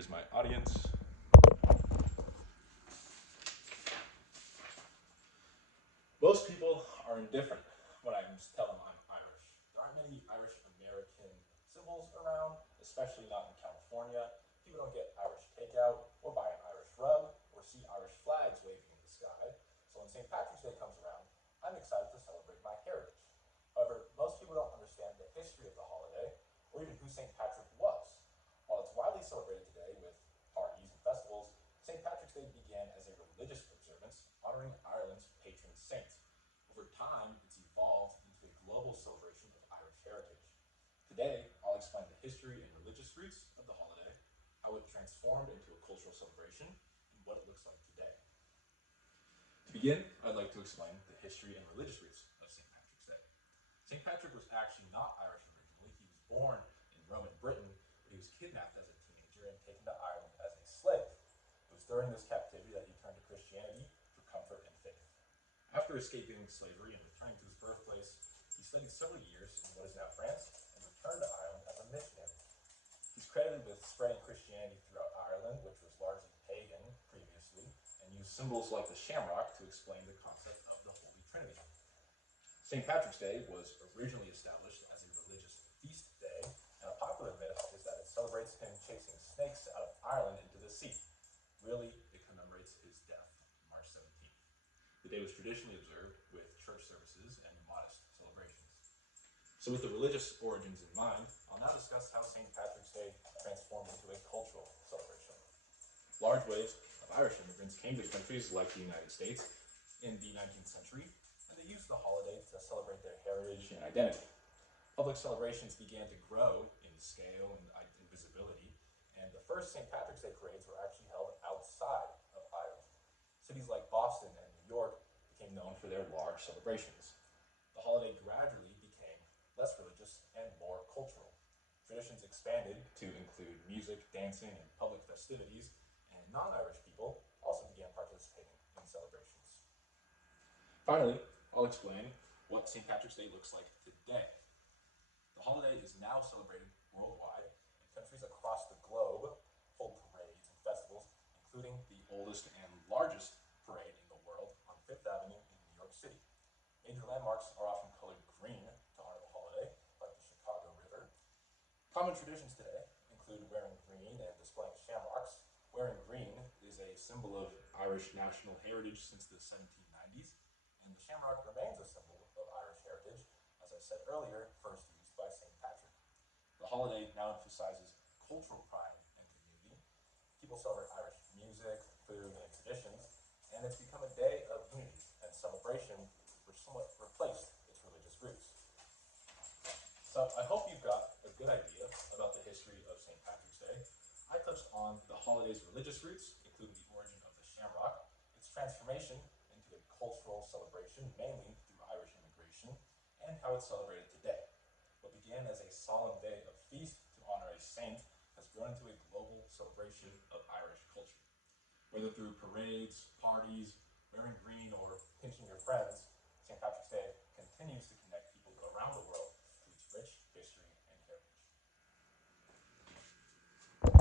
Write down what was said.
is my audience. Most people are indifferent when I tell them I'm Irish. There aren't many Irish American symbols around, especially not in California. People don't get Irish takeout, or buy an Irish rug, or see Irish flags waving in the sky. So when St. Patrick's Day comes around, I'm excited to celebrate my heritage. However, most people don't understand the history of the holiday, or even who St. Patrick was. While it's widely celebrated today with parties and festivals, St. Patrick's Day began as a religious observance honoring Ireland's patron saint. Over time, it's evolved into a global celebration of Irish heritage. Today, I'll explain the history and religious roots of the holiday, how it transformed into a cultural celebration, and what it looks like today. To begin, I'd like to explain the history and religious roots of St. Patrick's Day. St. Patrick was actually not Irish originally. He was born in Roman Britain, but he was kidnapped as a teenager and taken to Ireland as a slave. It was during this captivity that he turned to Christianity for comfort and faith. After escaping slavery and returning to his birthplace, he studied several years in what is now France and returned to Ireland as a missionary. He's credited with spreading Christianity throughout Ireland, which was largely pagan previously, and used symbols like the shamrock to explain the concept of the Holy Trinity. St. Patrick's Day was originally established as a religious feast day, and a popular myth is that it celebrates him chasing snakes out of Ireland into the sea. Really, it commemorates his death, March 17th. The day was traditionally observed with church services and modest celebrations. So with the religious origins in mind, I'll now discuss how St. Patrick's Day transformed into a cultural celebration. Large waves of Irish immigrants came to countries like the United States in the 19th century, and they used the holiday to celebrate their heritage and identity. Public celebrations began to grow in scale and visibility, and the first St. Patrick's Day parades were actually held outside of Ireland. Cities like Boston and New York became known for their large celebrations. The holiday gradually became less religious and more cultural. Traditions expanded to include music, dancing, and public festivities, and non-Irish people also began participating in celebrations. Finally, I'll explain what St. Patrick's Day looks like today. The holiday is now celebrated worldwide, and countries across the globe hold parades and festivals, including the oldest and largest parade in the world on Fifth Avenue in New York City. Major landmarks are often colored green to honor the holiday, like the Chicago River. Common traditions today include wearing green and displaying shamrocks. Wearing green is a symbol of Irish national heritage since the 1790s, and the shamrock remains a symbol of Irish heritage, as I said earlier, first used by St. Patrick. The holiday now emphasizes cultural pride and community. People celebrate Irish music, food, and traditions, and it's become a day of unity and celebration, which somewhat replaced its religious roots. So I hope you've got a good idea about the history of St. Patrick's Day. I touched on the holiday's religious roots, including the origin of the shamrock, its transformation into a cultural celebration, mainly through Irish immigration, and how it's celebrated today. What began as a solemn day of feast to honor a saint has grown into a global celebration of Irish culture. Whether through parades, parties, wearing green, or pinching your friends, St. Patrick's Day continues to connect people around the world